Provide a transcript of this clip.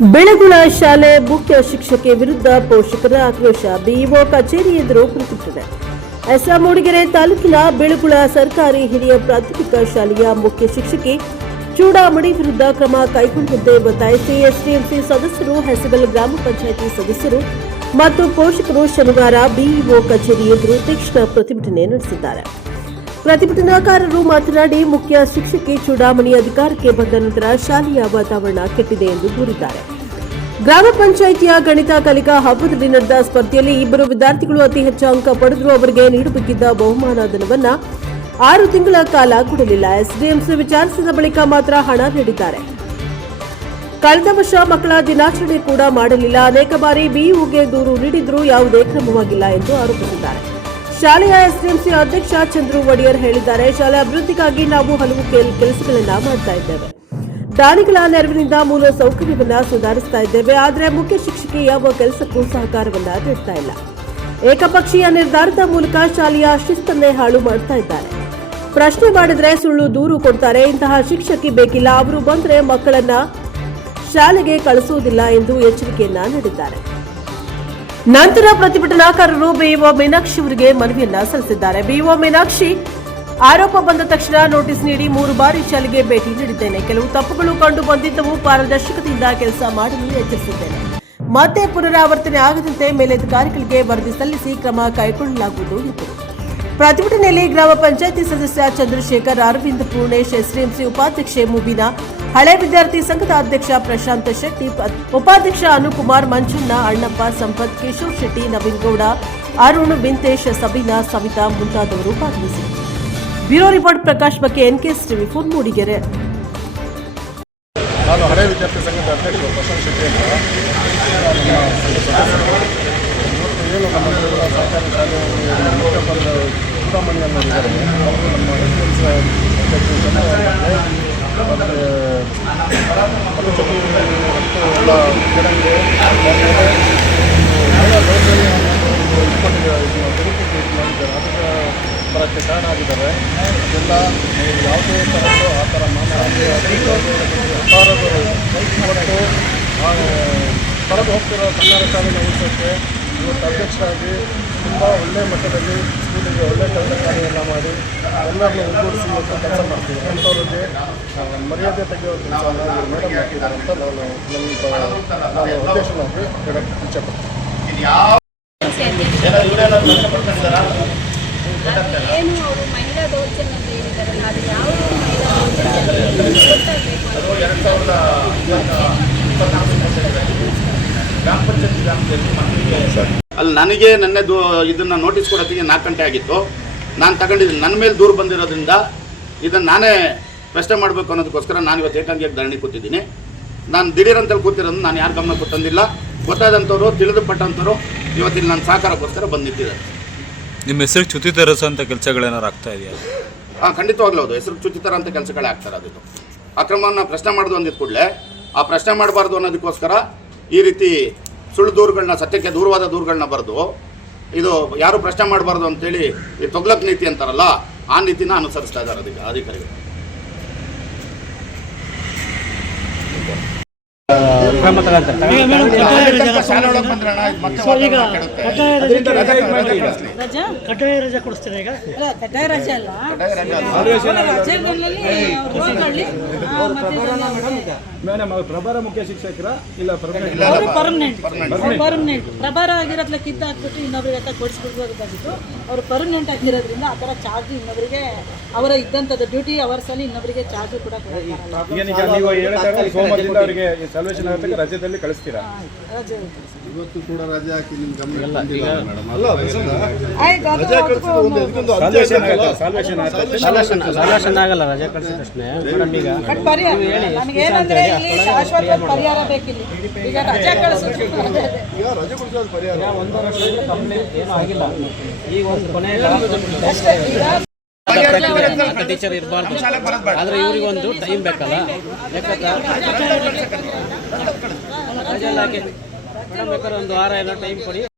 ಬೆಳಗುಳ ಶಾಲೆ ಮುಖ್ಯ ಶಿಕ್ಷಕಿ ವಿರುದ್ಧ ಪೋಷಕರ ಆಕ್ರೋಶ. ಬಿಇಒ ಕಚೇರಿ ಎದುರು ಪ್ರತಿಭಟನೆ. ಮೂಡಿಗೆರೆ ತಾಲೂಕಿನ ಬೆಳಗುಳ ಸರ್ಕಾರಿ ಹಿರಿಯ ಪ್ರಾಥಮಿಕ ಶಾಲೆಯ ಮುಖ್ಯ ಶಿಕ್ಷಕಿ ಚೂಡಾಮಣಿ ವಿರುದ್ಧ ಕ್ರಮ ಕೈಗೊಳ್ಳುವಂತೆ ಒತ್ತಾಯಿಸಿ ಎಸ್ಡಿಎಂಸಿ ಸದಸ್ಯರು, ಹೆಸಗಲ್ ಗ್ರಾಮ ಪಂಚಾಯಿತಿ ಸದಸ್ಯರು ಮತ್ತು ಪೋಷಕರು ಶನಿವಾರ ಬಿಇಒ ಕಚೇರಿ ಎದುರು ತೀಕ್ಷ್ಣ ಪ್ರತಿಭಟನೆ ನಡೆಸಿದ್ದಾರೆ. ಪ್ರತಿಭಟನಾಕಾರರು ಮಾತನಾಡಿ, ಮುಖ್ಯ ಶಿಕ್ಷಕಿ ಚೂಡಾಮಣಿ ಅಧಿಕಾರಕ್ಕೆ ಬಂದ ನಂತರ ಶಾಲೆಯ ವಾತಾವರಣ ಕೆಟ್ಟಿದೆ ಎಂದು ದೂರಿದ್ದಾರೆ. ಗ್ರಾಮ ಪಂಚಾಯಿತಿಯ ಗಣಿತ ಕಲಿಕಾ ಹಬ್ಬದಲ್ಲಿ ನಡೆದ ಸ್ಪರ್ಧೆಯಲ್ಲಿ ಇಬ್ಬರು ವಿದ್ಯಾರ್ಥಿಗಳು ಅತಿ ಹೆಚ್ಚು ಅಂಕ ಪಡೆದರೂ ಅವರಿಗೆ ನೀಡಬೇಕಿದ್ದ ಬಹುಮಾನ ಧನವನ್ನು 6 ತಿಂಗಳ ಕಾಲ ಕೊಡಲಿಲ್ಲ. ಎಸ್ಡಿಎಂಸಿ ವಿಚಾರಿಸಿದ ಬಳಿಕ ಮಾತ್ರ ಹಣ ನೀಡಿದ್ದಾರೆ. ಕಳೆದ ವರ್ಷ ಮಕ್ಕಳ ದಿನಾಚರಣೆ ಕೂಡ ಮಾಡಲಿಲ್ಲ. ಅನೇಕ ಬಾರಿ ಬಿಇಒಗೆ ದೂರು ನೀಡಿದ್ರೂ ಯಾವುದೇ ಕ್ರಮವಾಗಿಲ್ಲ ಎಂದು ಆರೋಪಿಸಿದ್ದಾರೆ. ಶಾಲೆಯ ಎಸ್ಡಿಎಂಸಿ ಅಧ್ಯಕ್ಷ ಚಂದ್ರು ಒಡೆಯರ್ ಹೇಳಿದ್ದಾರೆ, ಶಾಲೆ ಅಭಿವೃದ್ಧಿಗಾಗಿ ನಾವು ಹಲವು ಕೆಲಸಗಳನ್ನು ಮಾಡ್ತಾ ಇದ್ದೇವೆ. ದಾನಿಗಳ ನೆರವಿನಿಂದ ಮೂಲ ಸೌಕರ್ಯವನ್ನ ಸುಧಾರಿಸ್ತಾ ಇದ್ದೇವೆ. ಆದರೆ ಮುಖ್ಯ ಶಿಕ್ಷಕಿ ಯಾವ ಕೆಲಸಕ್ಕೂ ಸಹಕಾರವನ್ನ ನೀಡ್ತಾ ಇಲ್ಲ. ಏಕಪಕ್ಷೀಯ ನಿರ್ಧಾರದ ಮೂಲಕ ಶಾಲೆಯ ಶಿಸ್ತನ್ನೇ ಹಾಳು ಮಾಡ್ತಾ ಇದ್ದಾರೆ. ಪ್ರಶ್ನೆ ಮಾಡಿದ್ರೆ ಸುಳ್ಳು ದೂರು ಕೊಡ್ತಾರೆ. ಇಂತಹ ಶಿಕ್ಷಕಿ ಬೇಕಿಲ್ಲ. ಅವರು ಬಂದ್ರೆ ಮಕ್ಕಳನ್ನ ಶಾಲೆಗೆ ಕಳಿಸುವುದಿಲ್ಲ ಎಂದು ಎಚ್ಚರಿಕೆಯನ್ನ ನೀಡಿದ್ದಾರೆ. ನಂತರ ಪ್ರತಿಭಟನಾಕಾರರು ಬಿಇಒ ಮೀನಾಕ್ಷಿ ಅವರಿಗೆ ಮನವಿಯನ್ನ ಸಲ್ಲಿಸಿದ್ದಾರೆ. ಬಿಇಒ ಮೀನಾಕ್ಷಿ, ಆರೋಪ ಬಂದ ತಕ್ಷಣ ನೋಟಿಸ್ ನೀಡಿ 3 ಬಾರಿ ಶಾಲೆಗೆ ಭೇಟಿ ನೀಡಿದ್ದೇನೆ. ಕೆಲವು ತಪ್ಪುಗಳು ಕಂಡು ಬಂದಿದ್ದವು. ಪಾರದರ್ಶಕತೆಯಿಂದ ಕೆಲಸ ಮಾಡಲು ಎಚ್ಚರಿಸಿದ್ದೇನೆ. ಮತ್ತೆ ಪುನರಾವರ್ತನೆ ಆಗದಂತೆ ಮೇಲಧಿಕಾರಿಗಳಿಗೆ ವರದಿ ಸಲ್ಲಿಸಿ ಕ್ರಮ ಕೈಗೊಳ್ಳಲಾಗುವುದು ಎಂದರು. ಪ್ರತಿಭಟನೆಯಲ್ಲಿ ಗ್ರಾಮ ಪಂಚಾಯಿತಿ ಸದಸ್ಯ ಚಂದ್ರಶೇಖರ್, ಅರವಿಂದ್, ಪೂರ್ಣೇಶ್, ಎಸ್ಡಿಎಂಸಿ ಉಪಾಧ್ಯಕ್ಷೆ ಮುಬೀನಾ, ಹಳೆ ವಿದ್ಯಾರ್ಥಿ ಸಂಘದ ಅಧ್ಯಕ್ಷ ಪ್ರಶಾಂತ್ ಶೆಟ್ಟಿ, ಉಪಾಧ್ಯಕ್ಷ ಅನುಕುಮಾರ್, ಮಂಜಣ್ಣ, ಅಣ್ಣಪ್ಪ, ಸಂಪತ್, ಕಿಶೋರ್ ಶೆಟ್ಟಿ, ನವೀನ್ ಗೌಡ, ಅರುಣ್, ವಿಂತೇಶ್, ಸಬೀನಾ, ಸವಿತಾ ಮುಂತಾದವರು ಭಾಗವಹಿಸಿದರು. ಬ್ಯೂರೋ ರಿಪೋರ್ಟ್ ಪ್ರಕಾಶ್ ಬಗ್ಗೆ, ಎನ್ಕೆಎಸ್ ಟಿವಿ 4 ಮೂಡಿಗೆರೆ. ನಾನು ಹಳೆ ವಿದ್ಯಾರ್ಥಿ ಸಂಘದ ಅಧ್ಯಕ್ಷ ಪ್ರಶಾಂತ್ ಶೆಟ್ಟಿ ಅಂತ. ಏನು ನಮ್ಮ ಸರ್ಕಾರಿ ಶಾಲೆ ಚೂಡಾಮಣಿ ಅನ್ನೋದಿದ್ದಾರೆ. ಅವರು ನಮ್ಮ ಮತ್ತು ಎಲ್ಲ ಕೆಳಗೆ ಮಾಡಿದ್ದಾರೆ. ಅದರ ಬರೋಕ್ಕೆ ಕಾರಣ ಆಗಿದ್ದಾರೆ. ಎಲ್ಲ ಯಾವುದೇ ಥರದ್ದು ಆ ಥರ ಮಾತಾಡಿ ಅಪಾರದರು ಮತ್ತು ಕಳೆದು ಹೋಗ್ತಿರೋ ಕನ್ನಡ ಶಾಲೆನ ಉಳಿಸೋಕ್ಕೆ ಇವತ್ತು ಅಧ್ಯಕ್ಷರಾಗಿ ತುಂಬ ಒಳ್ಳೆಯ ಮಟ್ಟದಲ್ಲಿ ಸ್ಕೂಲಿಗೆ ಒಳ್ಳೆಯ ಕೆಲಸ ಕಾರ್ಯೆಲ್ಲ ಮಾಡಿ ಎಲ್ಲರನ್ನೂ ಒಗ್ಗೂಡಿಸಿ ಇವತ್ತು ಕೆಲಸ ಮಾಡ್ತೀವಿ. ಅಂಥವ್ರಿಗೆ ಮರ್ಯಾದೆ ತೆಗೆಯೋ ಕೆಲಸ ಮೇಡಮ್ ಮಾಡ್ತಿದ್ದಾರೆ ಅಂತ ನಾನು ಉದ್ದೇಶವಾಗಿ ಹೇಳಕ್ಕೆ ಇಚ್ಛೆಪಡ್ತೀನಿ. ಏನು ಅವರು ಮಹಿಳಾ ದೌರ್ಜನ್ಯ ಅಂತ ಹೇಳಿದಾರಲ್ಲ, ಅದು ಯಾವ ಮಹಿಳಾ ಅಲ್ಲಿ ನನಗೆ ಇದನ್ನು ನೋಟಿಸ್ ಕೊಡೋತ್ತಿಗೆ 4 ಗಂಟೆ ಆಗಿತ್ತು. ನಾನು ತಗೊಂಡಿದ್ದೀನಿ. ನನ್ನ ಮೇಲೆ ದೂರು ಬಂದಿರೋದ್ರಿಂದ ಇದನ್ನು ನಾನೇ ಪ್ರಶ್ನೆ ಮಾಡಬೇಕು ಅನ್ನೋದಕ್ಕೋಸ್ಕರ ನಾನು ಇವತ್ತು ಏಕಾಂಗಿಯಾಗಿ ಧರಣಿ ಕೂತಿದ್ದೀನಿ. ನಾನು ದಿಢೀರಂತಲ್ಲಿ ಕೂತಿರೋದು ನಾನು ಯಾರು ಗಮನಕ್ಕೂ ತಂದಿಲ್ಲ. ಗೊತ್ತಾದಂಥವ್ರು, ತಿಳಿದು ಪಟ್ಟಂಥವ್ರು ಇವತ್ತಿಲ್ಲಿ ನನ್ನ ಸಹಕಾರಕ್ಕೋಸ್ಕರ ಬಂದು ನಿಂತಿದ್ದಾರೆ. ನಿಮ್ಮ ಹೆಸರು ಚ್ಯುತಿ ತರಿಸೋಂಥ ಕೆಲಸಗಳೇನಾರು ಆಗ್ತಾ ಇದೆಯಾ? ಖಂಡಿತವಾಗ್ಲೂ ಹೌದು. ಹೆಸರು ಚ್ಯುತಿ ತರೋಂಥ ಕೆಲಸಗಳೇ ಆಗ್ತಾರೆ. ಅದು ಅಕ್ರಮವನ್ನು ಪ್ರಶ್ನೆ ಮಾಡೋದು ಅಂದಿದ್ದ ಕೂಡಲೇ ಆ ಪ್ರಶ್ನೆ ಮಾಡಬಾರ್ದು ಅನ್ನೋದಕ್ಕೋಸ್ಕರ ಈ ರೀತಿ ಸುಳ್ಳು ದೂರುಗಳನ್ನ, ಸತ್ಯಕ್ಕೆ ದೂರವಾದ ದೂರುಗಳನ್ನ ಬರೆದು ಇದು ಯಾರು ಪ್ರಶ್ನೆ ಮಾಡಬಾರ್ದು ಅಂತೇಳಿ ಈ ತೊಗ್ಲಕ್ ನೀತಿ ಅಂತಾರಲ್ಲ, ಆ ನೀತಿನ ಅನುಸರಿಸ್ತಾ ಇದ್ದಾರೆ ಅಧಿಕಾರಿಗಳು. ಕಡ್ಡಾಯ ರಜೆ ಕೊಡಿಸ್ತೀರಾ? ಈಗ ಕಡ್ಡಾಯ ರಜೆ ಅಲ್ಲ, ಪ್ರಭಾರ ಮುಖ್ಯ ಶಿಕ್ಷಕರ ಇಲ್ಲ ಪರ್ಮನೆಂಟ್ ಪ್ರಭಾರ ಆಗಿರೋದ್ಲ ಕಿತ್ತು ಹಾಕ್ಬಿಟ್ಟು ಇನ್ನೊಬ್ರಿಗೆ ಅಂತ ಕೊಡಿಸ್ಬಿಡ್ಬೋದಾಗಿತ್ತು. ಅವರು ಪರ್ಮನೆಂಟ್ ಆಗಿರೋದ್ರಿಂದ ಆ ಥರ ಚಾರ್ಜ್ ಇನ್ನೊಬ್ಬರಿಗೆ ಅವರ ಇದ್ದಂಥದ್ದು ಡ್ಯೂಟಿ ಅವರ್ಸಲ್ಲಿ ಇನ್ನೊಬ್ಬರಿಗೆ ಚಾರ್ಜ್ ಕೂಡ ರಜೆದಲ್ಲಿ ಕಳಿಸ್ತೀರಾ? ಇವತ್ತು ಕೂಡ ರಜೆ ಹಾಕಿ ನಿಮ್ಮ ಗಮನ ಆಗಲ್ಲ. ರಜೆ ಕಳಿಸಿದ ತಕ್ಷಣ ನನಗೇನಂದ್ರೆ ಇಲ್ಲಿ ಶಾಶ್ವತ ಪರಿಹಾರ ಬೇಕಿಲ್ಲ. ಈಗ ರಜೆ ಕಳಿಸೋದು ಈಗ ರಜೆ ಕೊಡಿಸೋದು ಪರಿಹಾರ 1 ವರ್ಷದಿಂದ ಕಮ್ಮಿ ಏನೂ ಆಗಿಲ್ಲ. ಈಗ ಒಂದು ಕೊನೆ ಟೀಚರ್ ಇರಬಾರ್ದು, ಆದರೆ ಇವ್ರಿಗೆ ಒಂದು ಟೈಮ್ ಬೇಕಲ್ಲ. ರಜೆ ಎಲ್ಲ ಹಾಕಿ ಮೇಡಮ್ ಬೇಕಾದ್ರೆ 1 ವಾರ ಏನೋ ಟೈಮ್ ಕೊಡಿ.